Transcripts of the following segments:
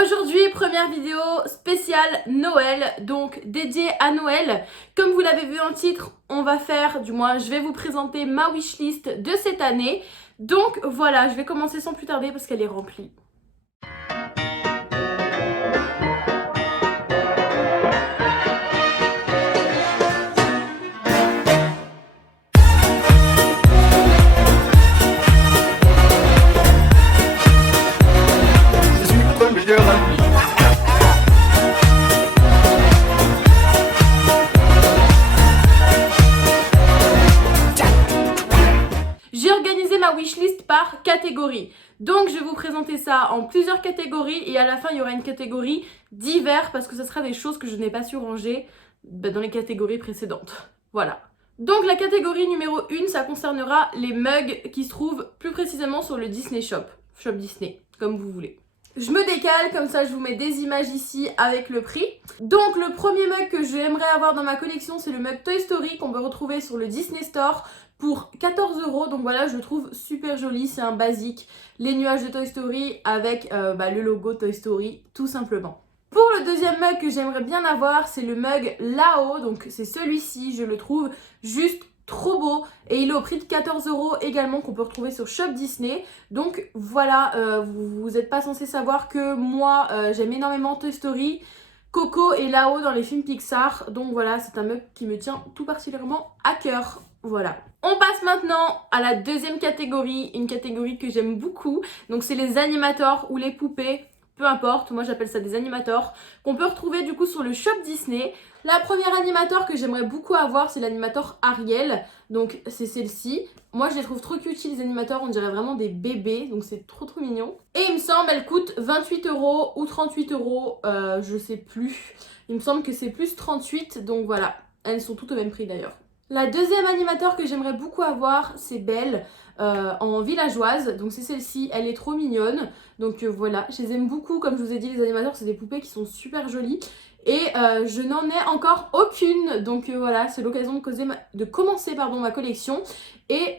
Aujourd'hui, première vidéo spéciale Noël, donc dédiée à Noël. Comme vous l'avez vu dans le titre, on va faire, du moins je vais vous présenter ma wishlist de cette année. Donc voilà, je vais commencer sans plus tarder parce qu'elle est remplie. Je suis ton meilleur ami. J'ai organisé ma wishlist par catégorie. Donc je vais vous présenter ça en plusieurs catégories et à la fin il y aura une catégorie divers parce que ce sera des choses que je n'ai pas su ranger dans les catégories précédentes. Voilà. Donc la catégorie numéro 1, ça concernera les mugs qui se trouvent plus précisément sur le Disney Shop. Shop Disney, comme vous voulez. Je me décale, comme ça je vous mets des images ici avec le prix. Donc le premier mug que j'aimerais avoir dans ma collection, c'est le mug Toy Story qu'on peut retrouver sur le Disney Store pour 14 €. Donc voilà, je le trouve super joli, c'est un basique. Les nuages de Toy Story avec le logo Toy Story, tout simplement. Pour le deuxième mug que j'aimerais bien avoir, c'est le mug Lao. Donc c'est celui-ci, je le trouve juste trop beau et il est au prix de 14 € également qu'on peut retrouver sur Shop Disney. Donc voilà, vous n'êtes pas censé savoir que moi j'aime énormément Toy Story, Coco et Lao dans les films Pixar. Donc voilà, c'est un mug qui me tient tout particulièrement à cœur. Voilà. On passe maintenant à la deuxième catégorie, une catégorie que j'aime beaucoup. Donc c'est les animators ou les poupées, peu importe, moi j'appelle ça des animators, qu'on peut retrouver du coup sur le Shop Disney. La première animateur que j'aimerais beaucoup avoir, c'est l'animateur Ariel. Donc c'est celle-ci. Moi je les trouve trop cute les animateurs, on dirait vraiment des bébés, donc c'est trop mignon. Et il me semble elle coûte 28 € ou 38 €, je sais plus. Il me semble que c'est plus 38, donc voilà, elles sont toutes au même prix d'ailleurs. La deuxième animateur que j'aimerais beaucoup avoir, c'est Belle en villageoise. Donc c'est celle-ci, elle est trop mignonne. Donc voilà, je les aime beaucoup. Comme je vous ai dit, les animateurs, c'est des poupées qui sont super jolies. Et je n'en ai encore aucune. Donc voilà, c'est l'occasion de commencer ma collection. Et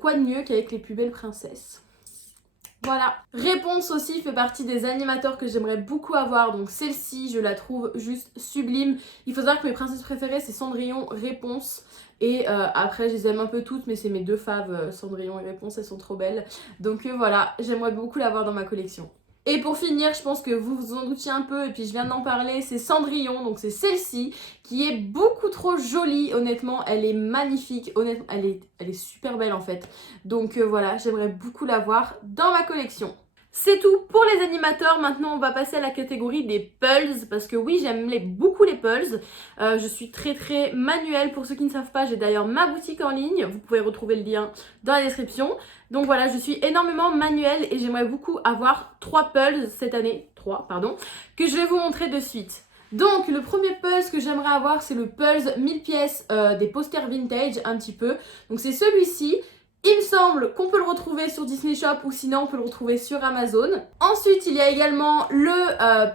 quoi de mieux qu'avec les plus belles princesses. Voilà. Réponse aussi fait partie des animateurs que j'aimerais beaucoup avoir. Donc celle-ci, je la trouve juste sublime. Il faut savoir que mes princesses préférées, c'est Cendrillon, Réponse. Et après, je les aime un peu toutes, mais c'est mes deux faves, Cendrillon et Réponse, elles sont trop belles. Donc voilà, j'aimerais beaucoup l'avoir dans ma collection. Et pour finir, je pense que vous vous en doutiez un peu, et puis je viens d'en parler, c'est Cendrillon, donc c'est celle-ci, qui est beaucoup trop jolie, honnêtement, elle est magnifique, honnêtement, elle est super belle en fait. Donc voilà, j'aimerais beaucoup l'avoir dans ma collection. C'est tout pour les animateurs. Maintenant on va passer à la catégorie des pulls parce que oui, j'aime beaucoup les pulls. Je suis très manuelle. Pour ceux qui ne savent pas, j'ai d'ailleurs ma boutique en ligne, vous pouvez retrouver le lien dans la description. Donc voilà, je suis énormément manuelle et j'aimerais beaucoup avoir 3 pulls cette année, 3 pardon, que je vais vous montrer de suite. Donc le premier pulse que j'aimerais avoir, c'est le pulse 1000 pièces des posters vintage un petit peu. Donc c'est celui-ci. Il me semble qu'on peut le retrouver sur Disney Shop ou sinon on peut le retrouver sur Amazon. Ensuite, il y a également le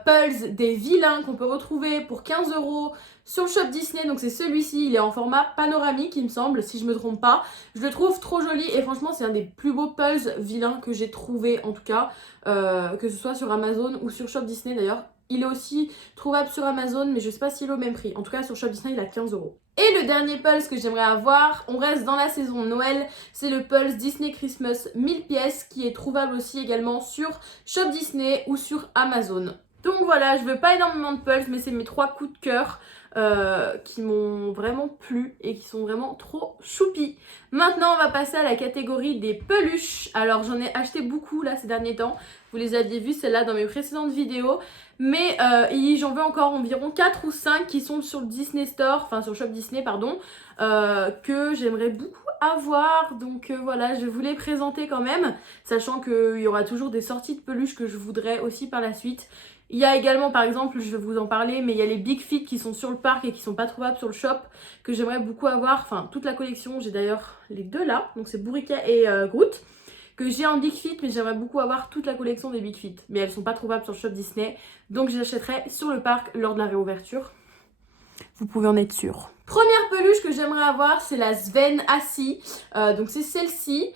Pulse des vilains qu'on peut retrouver pour 15 € sur le Shop Disney. Donc c'est celui-ci, il est en format panoramique il me semble, si je me trompe pas. Je le trouve trop joli et franchement c'est un des plus beaux Pulse vilains que j'ai trouvé en tout cas. Que ce soit sur Amazon ou sur Shop Disney d'ailleurs. Il est aussi trouvable sur Amazon, mais je sais pas s'il est au même prix. En tout cas, sur Shop Disney, il a 15 €. Et le dernier pulse que j'aimerais avoir, on reste dans la saison Noël, c'est le pulse Disney Christmas 1000 pièces qui est trouvable aussi également sur Shop Disney ou sur Amazon. Donc voilà, je veux pas énormément de pulse, mais c'est mes 3 coups de cœur qui m'ont vraiment plu et qui sont vraiment trop choupis. Maintenant, on va passer à la catégorie des peluches. Alors, j'en ai acheté beaucoup là ces derniers temps. Vous les aviez vues celles-là dans mes précédentes vidéos. Mais j'en veux encore environ 4 ou 5 qui sont sur le Disney Store, enfin sur Shop Disney pardon, que j'aimerais beaucoup avoir. Donc voilà, je vais vous les présenter quand même, sachant qu'il y aura toujours des sorties de peluches que je voudrais aussi par la suite. Il y a également par exemple, je vais vous en parler, mais il y a les Big Feet qui sont sur le parc et qui sont pas trouvables sur le shop, que j'aimerais beaucoup avoir, enfin toute la collection, j'ai d'ailleurs les deux là, donc c'est Bourrica et Groot. Que j'ai en Big Fit, mais j'aimerais beaucoup avoir toute la collection des Big Fit. Mais elles sont pas trouvables sur le Shop Disney, donc je les achèterai sur le parc lors de la réouverture. Vous pouvez en être sûr. Première peluche que j'aimerais avoir, c'est la Sven Assi. Donc c'est celle-ci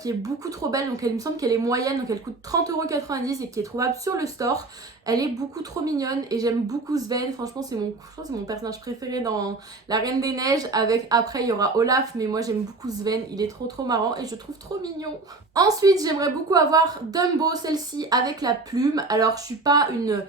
qui est beaucoup trop belle. Donc il me semble qu'elle est moyenne, donc elle coûte 30,90€ et qui est trouvable sur le store. Elle est beaucoup trop mignonne et j'aime beaucoup Sven. Franchement, je crois que c'est mon personnage préféré dans La Reine des Neiges. Après, il y aura Olaf, mais moi j'aime beaucoup Sven. Il est trop marrant et je trouve trop mignon. Ensuite, j'aimerais beaucoup avoir Dumbo, celle-ci avec la plume. Alors, je suis pas une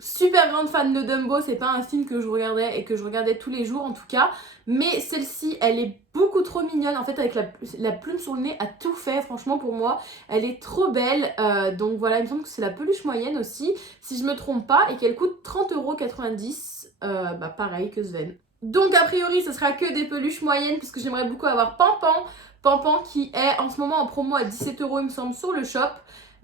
super grande fan de Dumbo, c'est pas un film que je regardais et que je regardais tous les jours en tout cas, mais celle-ci elle est beaucoup trop mignonne en fait, avec la plume sur le nez a tout fait, franchement pour moi elle est trop belle. Donc voilà, il me semble que c'est la peluche moyenne aussi si je me trompe pas et qu'elle coûte 30,90€, pareil que Sven. Donc a priori ce sera que des peluches moyennes puisque j'aimerais beaucoup avoir Pampan qui est en ce moment en promo à 17€ il me semble sur le shop,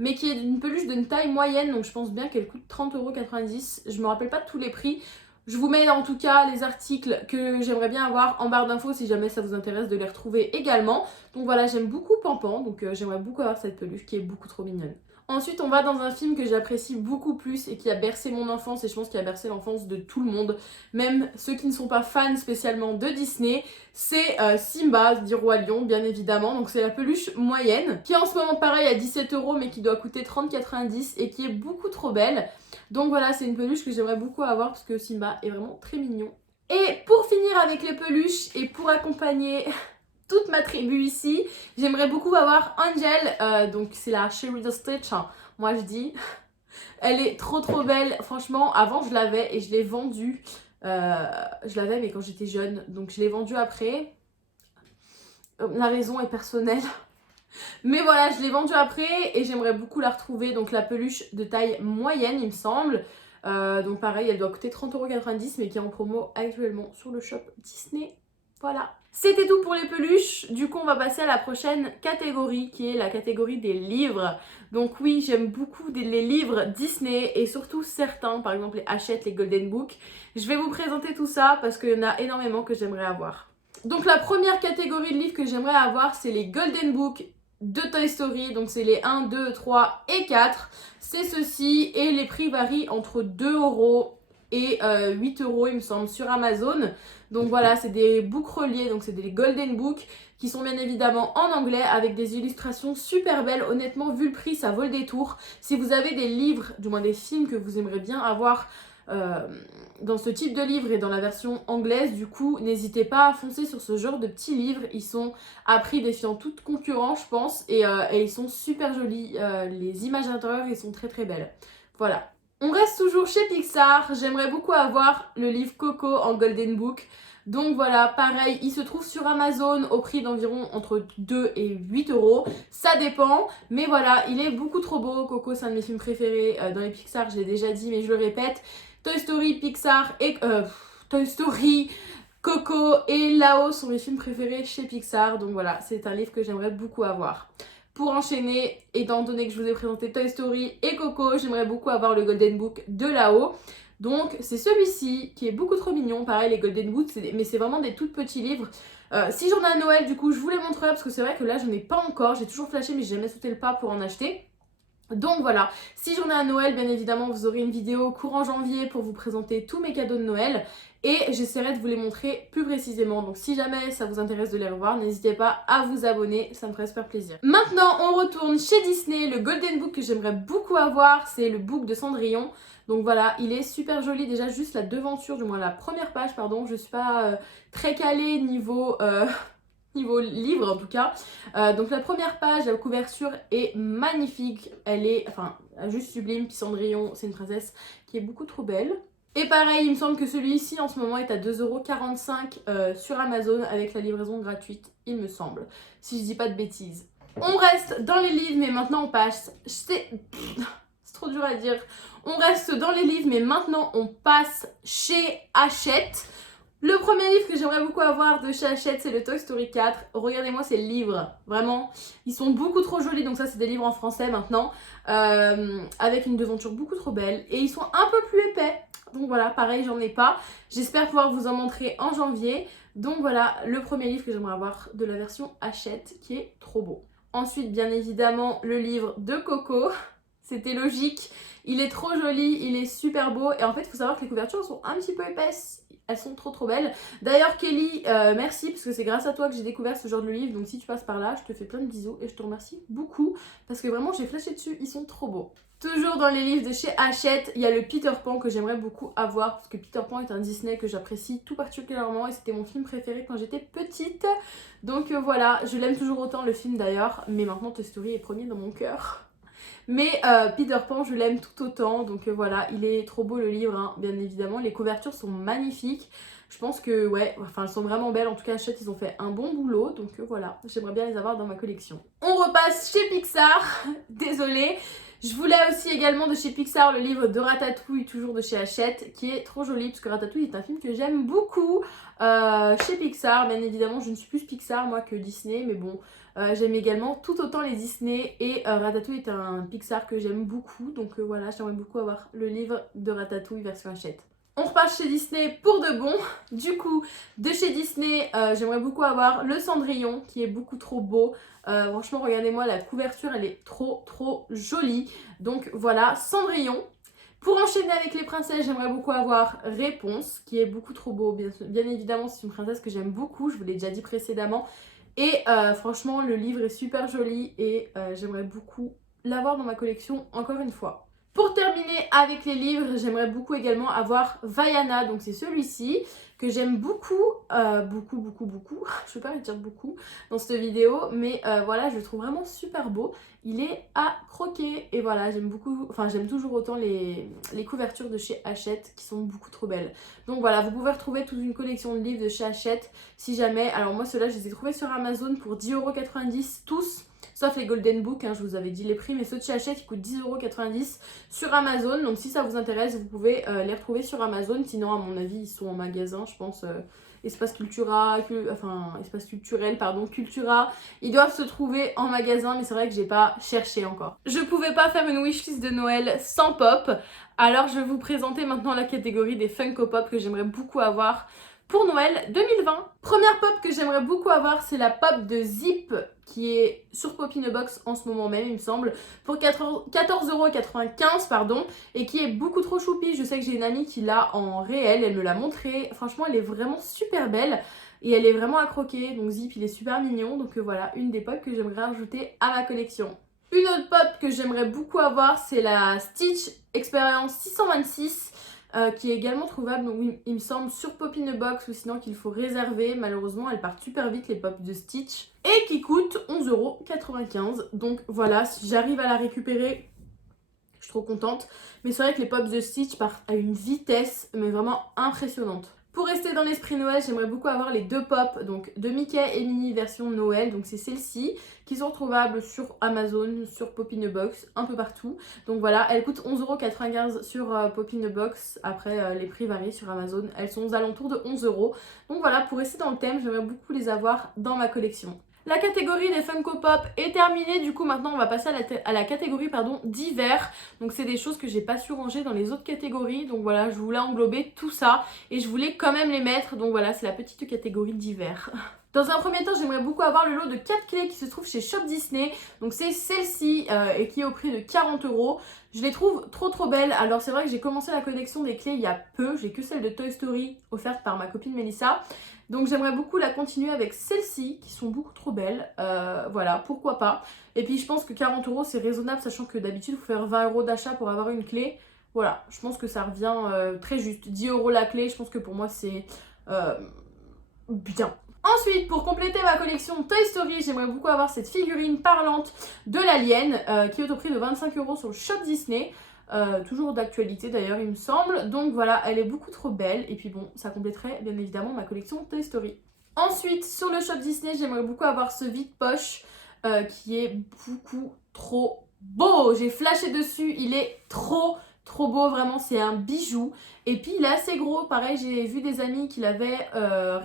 mais qui est une peluche d'une taille moyenne, donc je pense bien qu'elle coûte 30,90€. Je me rappelle pas de tous les prix. Je vous mets en tout cas les articles que j'aimerais bien avoir en barre d'infos si jamais ça vous intéresse de les retrouver également. Donc voilà, j'aime beaucoup Pampan, donc j'aimerais beaucoup avoir cette peluche qui est beaucoup trop mignonne. Ensuite, on va dans un film que j'apprécie beaucoup plus et qui a bercé mon enfance et je pense qu'il a bercé l'enfance de tout le monde, même ceux qui ne sont pas fans spécialement de Disney. C'est Simba du Roi Lion, bien évidemment. Donc c'est la peluche moyenne qui est en ce moment pareil à 17€ mais qui doit coûter 30,90€ et qui est beaucoup trop belle. Donc voilà, c'est une peluche que j'aimerais beaucoup avoir parce que Simba est vraiment très mignon. Et pour finir avec les peluches et pour accompagner toute ma tribu ici, j'aimerais beaucoup avoir Angel, donc c'est la Chérie de Stitch, hein, moi je dis. Elle est trop belle, franchement, avant je l'avais et je l'ai vendue. Je l'avais mais quand j'étais jeune, donc je l'ai vendue après. La raison est personnelle. Mais voilà, je l'ai vendue après et j'aimerais beaucoup la retrouver, donc la peluche de taille moyenne il me semble. Donc pareil, elle doit coûter 30,90€ mais qui est en promo actuellement sur le shop Disney. Voilà. C'était tout pour les peluches. Du coup, on va passer à la prochaine catégorie qui est la catégorie des livres. Donc oui, j'aime beaucoup les livres Disney et surtout certains, par exemple les Hachette, les Golden Book. Je vais vous présenter tout ça parce qu'il y en a énormément que j'aimerais avoir. Donc la première catégorie de livres que j'aimerais avoir, c'est les Golden Book de Toy Story. Donc c'est les 1, 2, 3 et 4. C'est ceci et les prix varient entre 2€ et 8€ il me semble sur Amazon. Donc voilà, c'est des books reliés, donc c'est des Golden Book qui sont bien évidemment en anglais avec des illustrations super belles. Honnêtement, vu le prix, ça vaut le détour. Si vous avez des livres, du moins des films que vous aimeriez bien avoir dans ce type de livre et dans la version anglaise, du coup, n'hésitez pas à foncer sur ce genre de petits livres. Ils sont à prix défiant toute concurrence, je pense, et ils sont super jolis. Les images intérieures, ils sont très belles. Voilà. On reste toujours chez Pixar, j'aimerais beaucoup avoir le livre Coco en Golden Book. Donc voilà, pareil, il se trouve sur Amazon au prix d'environ entre 2 et 8€. Ça dépend, mais voilà, il est beaucoup trop beau. Coco, c'est un de mes films préférés dans les Pixar, je l'ai déjà dit, mais je le répète. Toy Story, Pixar et... Toy Story, Coco et Lao sont mes films préférés chez Pixar. Donc voilà, c'est un livre que j'aimerais beaucoup avoir. Pour enchaîner, étant donné que je vous ai présenté Toy Story et Coco, j'aimerais beaucoup avoir le Golden Book de Lao. Donc c'est celui-ci qui est beaucoup trop mignon. Pareil, les Golden Book, mais c'est vraiment des tout petits livres. Si j'en ai à Noël, du coup, je vous les montrerai parce que c'est vrai que là, j'en ai pas encore. J'ai toujours flashé, mais j'ai jamais sauté le pas pour en acheter. Donc voilà, si j'en ai à Noël, bien évidemment, vous aurez une vidéo courant janvier pour vous présenter tous mes cadeaux de Noël et j'essaierai de vous les montrer plus précisément. Donc si jamais ça vous intéresse de les revoir, n'hésitez pas à vous abonner, ça me ferait super plaisir. Maintenant, on retourne chez Disney. Le Golden Book que j'aimerais beaucoup avoir, c'est le book de Cendrillon. Donc voilà, il est super joli, déjà juste la devanture, du moins la première page, pardon. Je suis pas très calée niveau livre en tout cas. Donc la première page, la couverture est magnifique. Elle est juste sublime. Puis Cendrillon, c'est une princesse qui est beaucoup trop belle. Et pareil, il me semble que celui-ci en ce moment est à 2,45€ sur Amazon avec la livraison gratuite, il me semble. Si je dis pas de bêtises. On reste dans les livres, mais maintenant on passe... C'est trop dur à dire. On reste dans les livres, mais maintenant on passe chez Hachette. Le premier livre que j'aimerais beaucoup avoir de chez Hachette, c'est le Toy Story 4. Regardez-moi ces livres, vraiment, ils sont beaucoup trop jolis. Donc ça, c'est des livres en français maintenant, avec une devanture beaucoup trop belle. Et ils sont un peu plus épais. Donc voilà, pareil, j'en ai pas. J'espère pouvoir vous en montrer en janvier. Donc voilà, le premier livre que j'aimerais avoir de la version Hachette, qui est trop beau. Ensuite, bien évidemment, le livre de Coco. c'était logique. Il est trop joli, il est super beau et en fait il faut savoir que les couvertures sont un petit peu épaisses. Elles sont trop belles. D'ailleurs Kelly, merci parce que c'est grâce à toi que j'ai découvert ce genre de livre. Donc si tu passes par là, je te fais plein de bisous et je te remercie beaucoup parce que vraiment j'ai flashé dessus, ils sont trop beaux. Toujours dans les livres de chez Hachette, il y a le Peter Pan que j'aimerais beaucoup avoir parce que Peter Pan est un Disney que j'apprécie tout particulièrement et c'était mon film préféré quand j'étais petite. Donc voilà, je l'aime toujours autant le film d'ailleurs, mais maintenant Toy Story est premier dans mon cœur. Mais Peter Pan, je l'aime tout autant, donc voilà, il est trop beau le livre, hein, bien évidemment. Les couvertures sont magnifiques. Je pense que, ouais, enfin, elles sont vraiment belles. En tout cas, Hachette, ils ont fait un bon boulot, donc voilà, j'aimerais bien les avoir dans ma collection. On repasse chez Pixar, désolée. Je voulais aussi également de chez Pixar le livre de Ratatouille, toujours de chez Hachette, qui est trop joli, parce que Ratatouille est un film que j'aime beaucoup chez Pixar. Bien évidemment, je ne suis plus Pixar, moi, que Disney, mais bon... j'aime également tout autant les Disney et Ratatouille est un Pixar que j'aime beaucoup, donc voilà, j'aimerais beaucoup avoir le livre de Ratatouille version Hachette. On repasse chez Disney pour de bon. Du coup, de chez Disney, j'aimerais beaucoup avoir le Cendrillon qui est beaucoup trop beau. Franchement, regardez-moi la couverture, elle est trop jolie. Donc voilà, Cendrillon. Pour enchaîner avec les princesses, j'aimerais beaucoup avoir Réponse qui est beaucoup trop beau. Bien évidemment, c'est une princesse que j'aime beaucoup, je vous l'ai déjà dit précédemment. Et franchement, le livre est super joli et j'aimerais beaucoup l'avoir dans ma collection encore une fois. Pour terminer avec les livres, j'aimerais beaucoup également avoir Vaiana, donc c'est celui-ci que j'aime beaucoup, beaucoup, je peux pas le dire beaucoup dans cette vidéo, mais voilà, je le trouve vraiment super beau. Il est à croquer et voilà, j'aime beaucoup, enfin j'aime toujours autant les couvertures de chez Hachette qui sont beaucoup trop belles. Donc voilà, vous pouvez retrouver toute une collection de livres de chez Hachette si jamais. Alors moi ceux-là, je les ai trouvés sur Amazon pour 10,90€ tous. Sauf les Golden Book, hein, je vous avais dit les prix, mais ceux de chez Hachette ils coûtent 10,90€ sur Amazon. Donc si ça vous intéresse, vous pouvez les retrouver sur Amazon. Sinon, à mon avis, ils sont en magasin, je pense. Espace culturel, Cultura. Ils doivent se trouver en magasin, mais c'est vrai que j'ai pas cherché encore. Je pouvais pas faire une wishlist de Noël sans pop. Alors je vais vous présenter maintenant la catégorie des Funko Pop que j'aimerais beaucoup avoir pour Noël 2020. Première pop que j'aimerais beaucoup avoir, c'est la pop de Zip qui est sur Pop in a Box en ce moment même, il me semble, pour 14,95€ pardon, et qui est beaucoup trop choupi. Je sais que j'ai une amie qui l'a en réel, elle me l'a montré. Franchement, elle est vraiment super belle et elle est vraiment à croquer. Donc Zip, il est super mignon. Donc voilà, une des pop que j'aimerais rajouter à ma collection. Une autre pop que j'aimerais beaucoup avoir, c'est la Stitch Experience 626. Qui est également trouvable, donc il me semble, sur Pop in a Box ou sinon qu'il faut réserver. Malheureusement, elles partent super vite les pop de Stitch et qui coûtent 11,95€. Donc voilà, si j'arrive à la récupérer, je suis trop contente. Mais c'est vrai que les pop de Stitch partent à une vitesse, mais vraiment impressionnante. Pour rester dans l'esprit Noël, j'aimerais beaucoup avoir les deux pop, donc de Mickey et Minnie version Noël, donc c'est celle-ci, qui sont retrouvables sur Amazon, sur Pop in a Box, un peu partout. Donc voilà, elles coûtent 11,95€ sur Pop in a Box, après les prix varient sur Amazon, elles sont aux alentours de 11€. Donc voilà, pour rester dans le thème, j'aimerais beaucoup les avoir dans ma collection. La catégorie des Funko Pop est terminée, du coup maintenant on va passer à la catégorie d'hiver. Donc c'est des choses que j'ai pas su ranger dans les autres catégories, donc voilà, je voulais englober tout ça et je voulais quand même les mettre, donc voilà, c'est la petite catégorie d'hiver. Dans un premier temps, j'aimerais beaucoup avoir le lot de 4 clés qui se trouve chez Shop Disney. Donc c'est celle-ci et qui est au prix de 40€. Je les trouve trop belles. Alors c'est vrai que j'ai commencé la collection des clés il y a peu. J'ai que celle de Toy Story offerte par ma copine Mélissa. Donc j'aimerais beaucoup la continuer avec celles-ci qui sont beaucoup trop belles. Voilà, pourquoi pas. Et puis je pense que 40€ c'est raisonnable, sachant que d'habitude il faut faire 20€ d'achat pour avoir une clé. Voilà, je pense que ça revient très juste. 10€ la clé, je pense que pour moi c'est bien. Ensuite, pour compléter ma collection Toy Story, j'aimerais beaucoup avoir cette figurine parlante de l'alien qui est au prix de 25€ sur le Shop Disney. Toujours d'actualité d'ailleurs, il me semble. Donc voilà, elle est beaucoup trop belle. Et puis bon, ça compléterait bien évidemment ma collection Toy Story. Ensuite, sur le Shop Disney, j'aimerais beaucoup avoir ce vide-poche qui est beaucoup trop beau. J'ai flashé dessus, il est trop beau, vraiment, c'est un bijou. Et puis il est assez gros, pareil, j'ai vu des amis qui l'avaient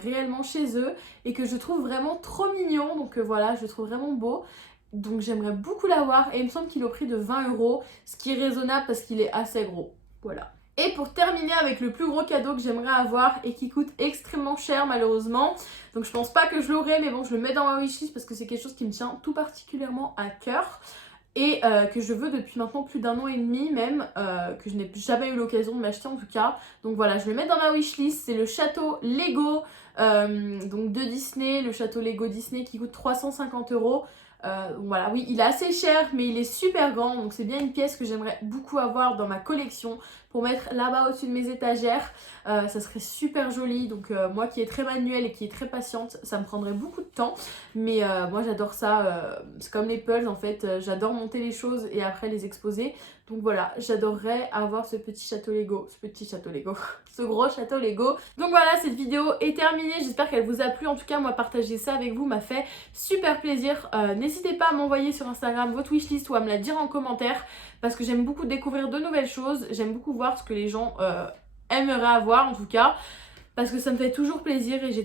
réellement chez eux et que je trouve vraiment trop mignon. Donc voilà, je le trouve vraiment beau. Donc j'aimerais beaucoup l'avoir et il me semble qu'il est au prix de 20€, ce qui est raisonnable parce qu'il est assez gros. Voilà. Et pour terminer avec le plus gros cadeau que j'aimerais avoir et qui coûte extrêmement cher malheureusement, donc je pense pas que je l'aurai, mais bon, je le mets dans ma wishlist parce que c'est quelque chose qui me tient tout particulièrement à cœur. et que je veux depuis maintenant plus d'1 an et demi même, que je n'ai jamais eu l'occasion de m'acheter en tout cas. Donc voilà, je vais le mettre dans ma wishlist. C'est le château Lego donc de Disney, le château Lego Disney qui coûte 350 €. Voilà, oui, il est assez cher, mais il est super grand, donc c'est bien une pièce que j'aimerais beaucoup avoir dans ma collection pour mettre là-bas au-dessus de mes étagères. Ça serait super joli, donc moi qui est très manuelle et qui est très patiente, ça me prendrait beaucoup de temps, mais moi j'adore ça, c'est comme les puzzles en fait, j'adore monter les choses et après les exposer. Donc voilà, j'adorerais avoir ce petit château Lego, ce gros château Lego. Donc voilà, cette vidéo est terminée, j'espère qu'elle vous a plu. En tout cas, moi partager ça avec vous m'a fait super plaisir. N'hésitez pas à m'envoyer sur Instagram votre wishlist ou à me la dire en commentaire parce que j'aime beaucoup découvrir de nouvelles choses, j'aime beaucoup voir ce que les gens aimeraient avoir en tout cas. Parce que ça me fait toujours plaisir et je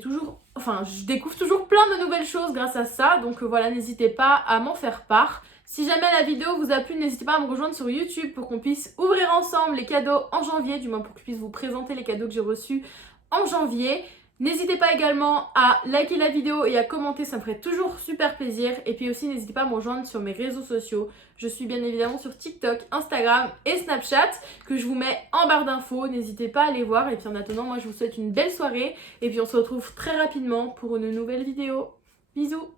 découvre toujours plein de nouvelles choses grâce à ça. Donc voilà, n'hésitez pas à m'en faire part. Si jamais la vidéo vous a plu, n'hésitez pas à me rejoindre sur YouTube pour qu'on puisse ouvrir ensemble les cadeaux en janvier, du moins pour que je puisse vous présenter les cadeaux que j'ai reçus en janvier. N'hésitez pas également à liker la vidéo et à commenter, ça me ferait toujours super plaisir. Et puis aussi, n'hésitez pas à me rejoindre sur mes réseaux sociaux. Je suis bien évidemment sur TikTok, Instagram et Snapchat que je vous mets en barre d'infos. N'hésitez pas à les voir. Et puis en attendant, moi je vous souhaite une belle soirée. Et puis on se retrouve très rapidement pour une nouvelle vidéo. Bisous!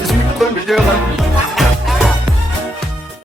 Je suis ton meilleur ami.